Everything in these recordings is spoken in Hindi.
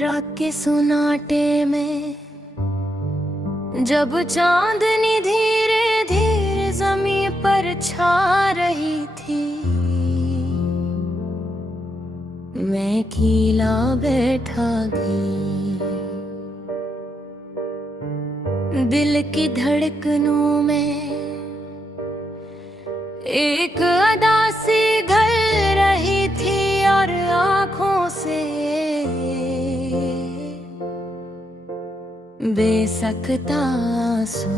रात के सुनाटे में जब चांदनी धीरे धीरे जमीन पर छा रही थी, मैं कीला बैठा गई। दिल की धड़कनों में एक अदा सी घल रही थी और आँखों से बेसकता आंसू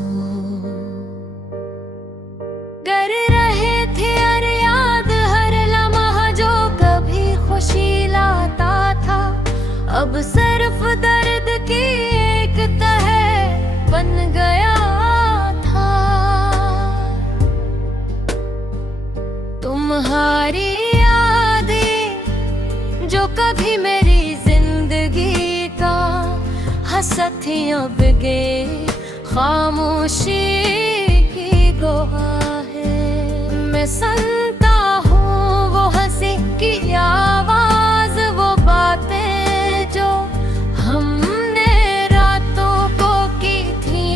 कर रहे थे। और याद हर लम्हा जो कभी खुशी लाता था, अब सिर्फ दर्द की एक तह बन गया था। तुम्हारी यादें जो कभी मेरी जिंदगी का हंसा थी, अब गे खामोशी की गवाह है। मैं सुनता हूँ वो हंसी की आवाज, वो बातें जो हमने रातों को की थी,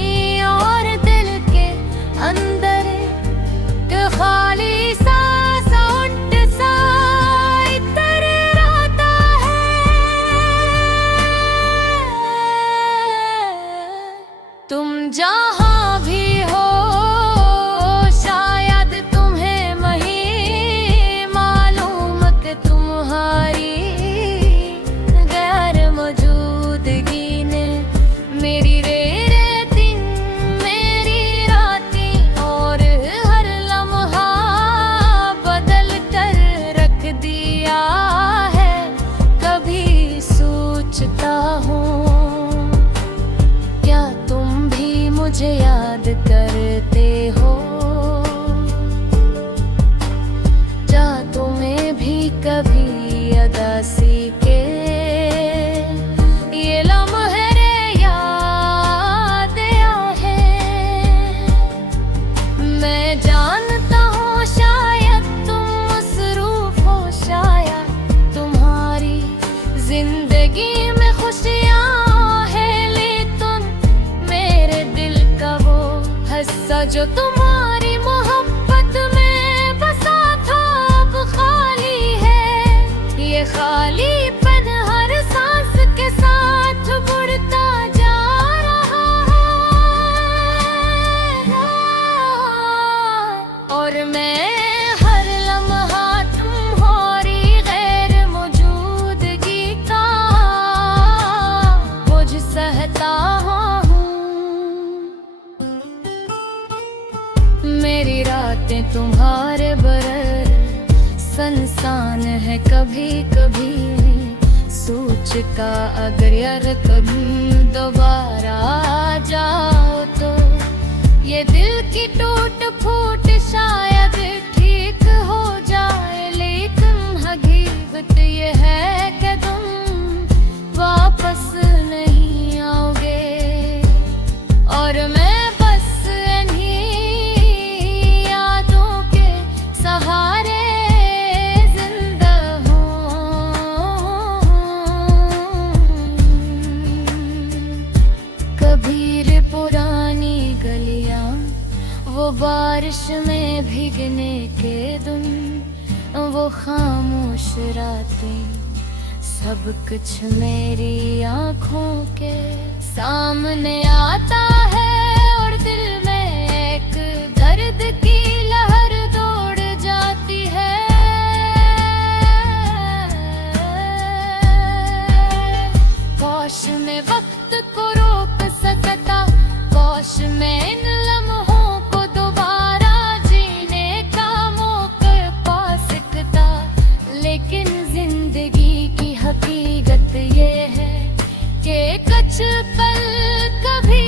और दिल के अंदर के खाली सा साउंड सा इतर आता है। तुम जहाँ भी हो शायद तुम्हें नहीं मालूम कि तुम्हारी गैर मौजूदगी ने मेरी दिन मेरी रातें और हर लम्हा बदल कर रख दिया है। कभी सोचता हूँ क्या तुम भी मुझे याद करते हो, क्या तुम्हें भी कभी अदासी के ये लम्हे याद आए। मैं जानता हूँ शायद तुम मसरूफ हो, शायद तुम्हारी जिंदगी में खुशियाँ है, लेकिन मेरे दिल का वो हिस्सा जो तुम्हारी मोहब्बत में बसा था अब खाली है। ये खालीपन हर सांस के साथ बढ़ता जा रहा है, और मैं हर लम्हा तुम्हारी गैर मौजूदगी का बोझ सहता हूँ। मेरी रातें तुम्हारे बरर संसान है, कभी कभी सोच का अगर यार कभी दोबारा आ जाओ तो ये दिल की टूट फूट शायद ठीक हो जाए। लेकिन हकीकत ये है कि तुम वापस नहीं आओगे, और मैं बस इन्हीं यादों के सहारे जिंदा हूँ। कभी पुरानी गलियां, वो बारिश में भीगने के दिन, वो खामोश रातें, सब कुछ मेरी आँखों के सामने आता है। और दिल में एक दर्द की लहर दौड़ जाती है। काश मैं वक्त को रोक सकता, काश मैं इन लम्हों को दोबारा जीने का मौका पा सकता। लेकिन जिंदगी की हकीकत ये है कि कुछ पल कभी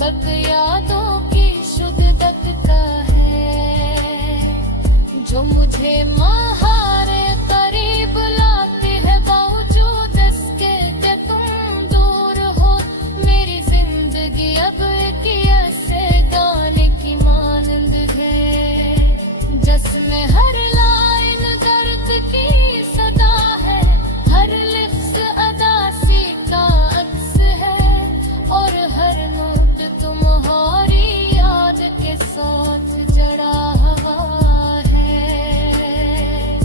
बक यादों की शुद्धत का है जो मुझे महारे करीब लाती है बावजूद इसके कि तुम दूर हो। मेरी जिंदगी अब एक ऐसे गाने की मानंद है जिसमें हर लाइन दर्द की सदा है, हर लिफ्ज़ अदासी का अक्स है और हर नोट तुम्हारी याद के साथ जड़ा हुआ है।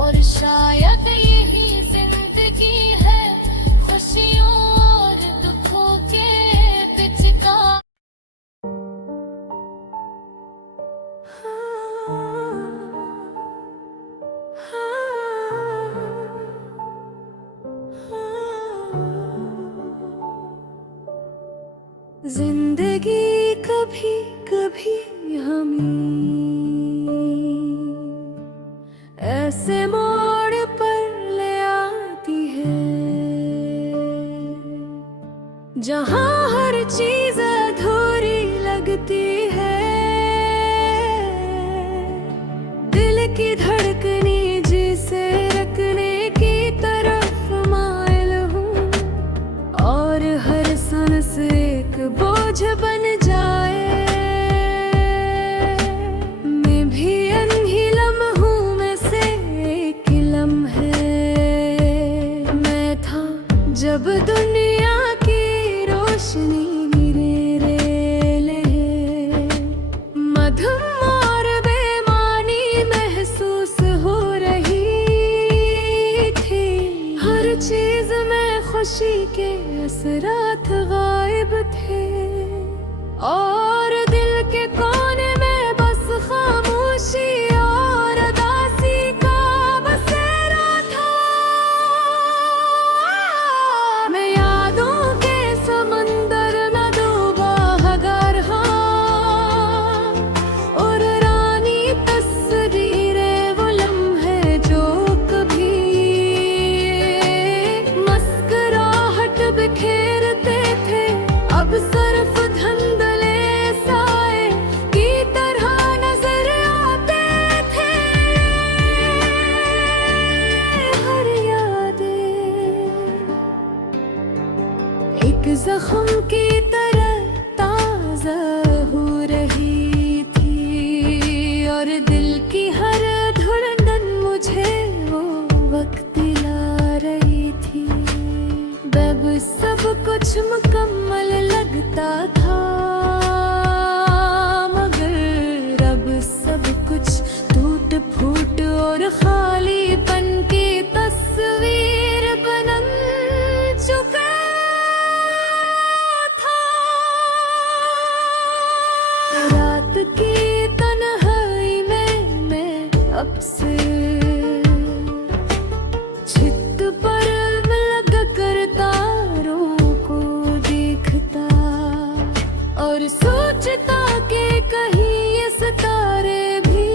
और शायद यही जिंदगी है, खुशियों और दुखों के बीच का। जिंदगी कभी कभी हमें ऐसे मोड़ पर ले आती है जहां हर चीज अधूरी लगती है। दिल की धड़कने जिसे रखने की तरफ माइल हूँ और हर सांस एक बोझ बन जाए। मैं भी अनही लम्हों में से एक लम्हे मैं था जब दुनिया की रोशनी मेरे रेले मधुम और बेमानी महसूस हो रही थी। हर चीज में खुशी के असरात गायब थे और दिल के कोने में बस खामोशी और उदासी का बसेरा था। मैं यादों के समंदर में डूबा अगर हाँ और रानी तस्वीरें वो लम्हे जो कभी मुस्कुराहट बिखेरते थे अब सिर्फ धुंधले साए की तरह नजर आते थे। हर यादें एक जख्म की तरह ताजा हो रही थी और दिल की हर धड़कन मुझे वो वक्त ला रही थी। जब सब कुछ मुकम्मल लगता था मगर अब सब कुछ टूट फूट और खालीपन की तस्वीर बन चुका था। रात की तन्हाई में मैं अब से छित पर लग कर तारों को देखता और सोचता कि कहीं ये सितारे भी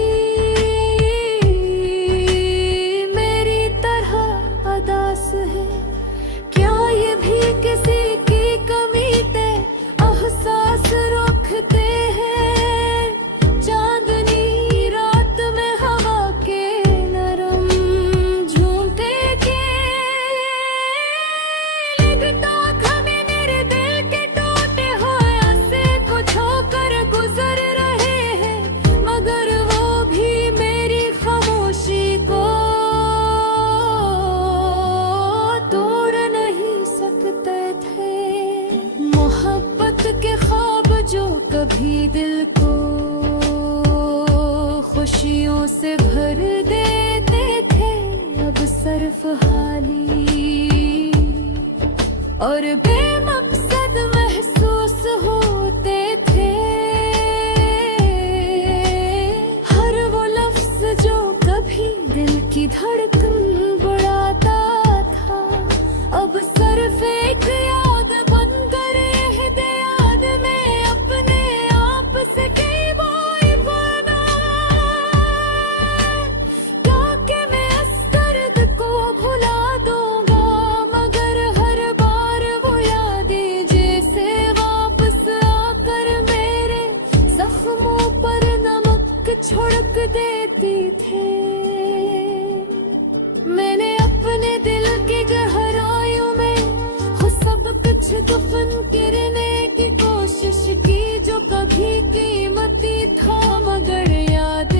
मेरी तरह उदास है। क्या ये भी किसी की कमी थे एहसास रखते हैं। चांदनी रात में हवा के नरम झूठे के लिखता कभी मेरे दिल के टूटे हुए ऐसे कुछ होकर गुजर रहे हैं मगर वो भी मेरी खामोशी को तोड़ नहीं सकते थे। मोहब्बत के ख्वाब जो कभी दिल को खुशियों से भर देते थे अब सिर्फ हाली और बेमकसद महसूस होते थे। हर वो लफ्ज जो कभी दिल की धड़कन बढ़ाता था अब सिर्फ एक याद बन कर रह दे। याद में अपने आप से कई बार बना क्या कि मैं इस दर्द को भुला दूंगा मगर हर बार वो यादें थे। मैंने अपने दिल की गहराइयों में हो सब कुछ दफन करने की कोशिश की, जो कभी कीमती था मगर यादें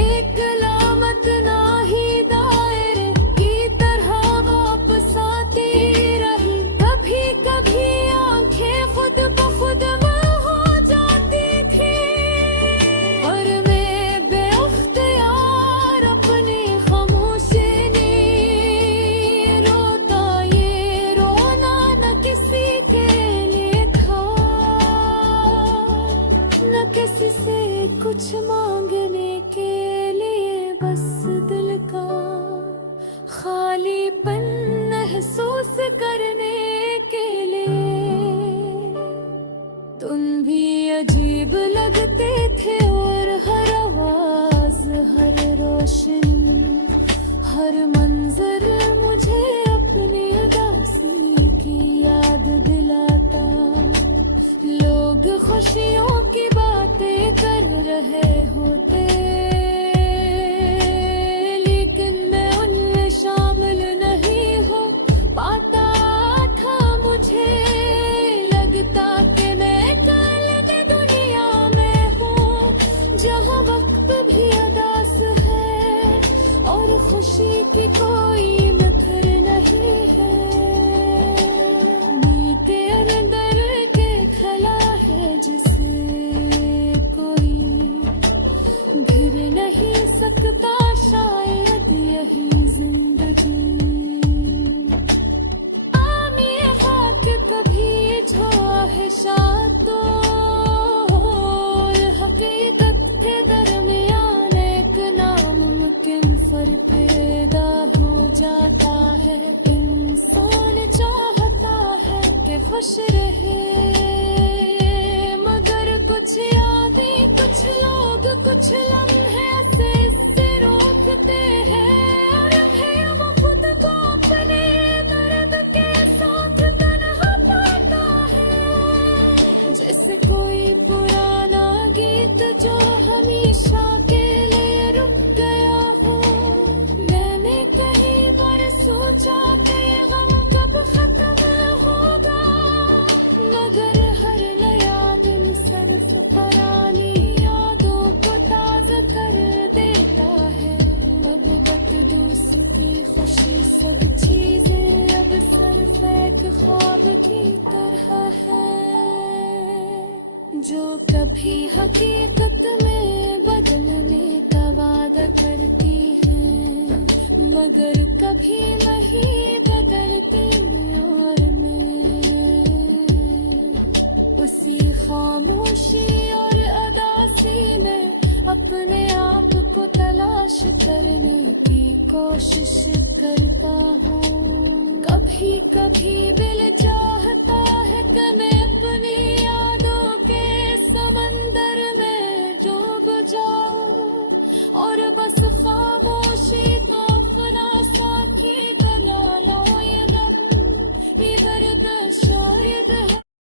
एक लामत ना ही दायरे की तरह वापस आती रही। कभी कभी आंखें खुद ब खुद हो जाती थी और मैं बेअख्तियार अपनी खामोशी ने रोता। ये रोना न किसी के लिए था, न किसी से कुछ मांगने के लिए, बस दिल का खालीपन महसूस करने के लिए। तुम भी अजीब लगते थे और हर आवाज, हर रोशनी, हर मंजर मुझे अपनी उदासी की याद दिलाता। लोग खुशियों की बातें कर रहे होते, लेकिन मैं उनमें शामिल नहीं हो पाता था। मुझे लगता कि मैं कल की दुनिया में हूँ, जहाँ वक्त भी अदास है और खुशी की कोई नथर नहीं है। नीचे अंदर के खला है जिसे कोई भिर नहीं सकता, शायद यही जिंदगी। आमिर खाक कभी जो है शातो और हकीकत के दरमियान एक नामुमकिन फर्क पैदा हो जाता है। इंसान चाहता है कि खुश रहे, मगर कुछ यादें, कुछ लोग, कुछ लम्हे ऐसे इससे रोकते हैं। और है वो खुद को अपने दर्द के साथ तन्हा पाता है, जैसे कोई पुराना गीत जो हमेशा के लिए रुक गया हो। मैंने कहीं पर सोचा कि ये गम कब खत्म होगा, मगर हर नया दिन सिर्फ पुरानी यादों को ताज़ा कर देता है। मोहब्बत, दोस्ती, खुशी, सब चीजें अब सिर्फ एक ख्वाब की तरह है, जो कभी हकीकत में बदलने का वादा करती हैं, मगर कभी नहीं बदलती। और मैं उसी खामोशी और अदासी में अपने आप को तलाश करने की कोशिश करता हूँ। कभी कभी दिल चाहता है कि मैं अपनी यादों के समंदर में डूब जाऊं और बस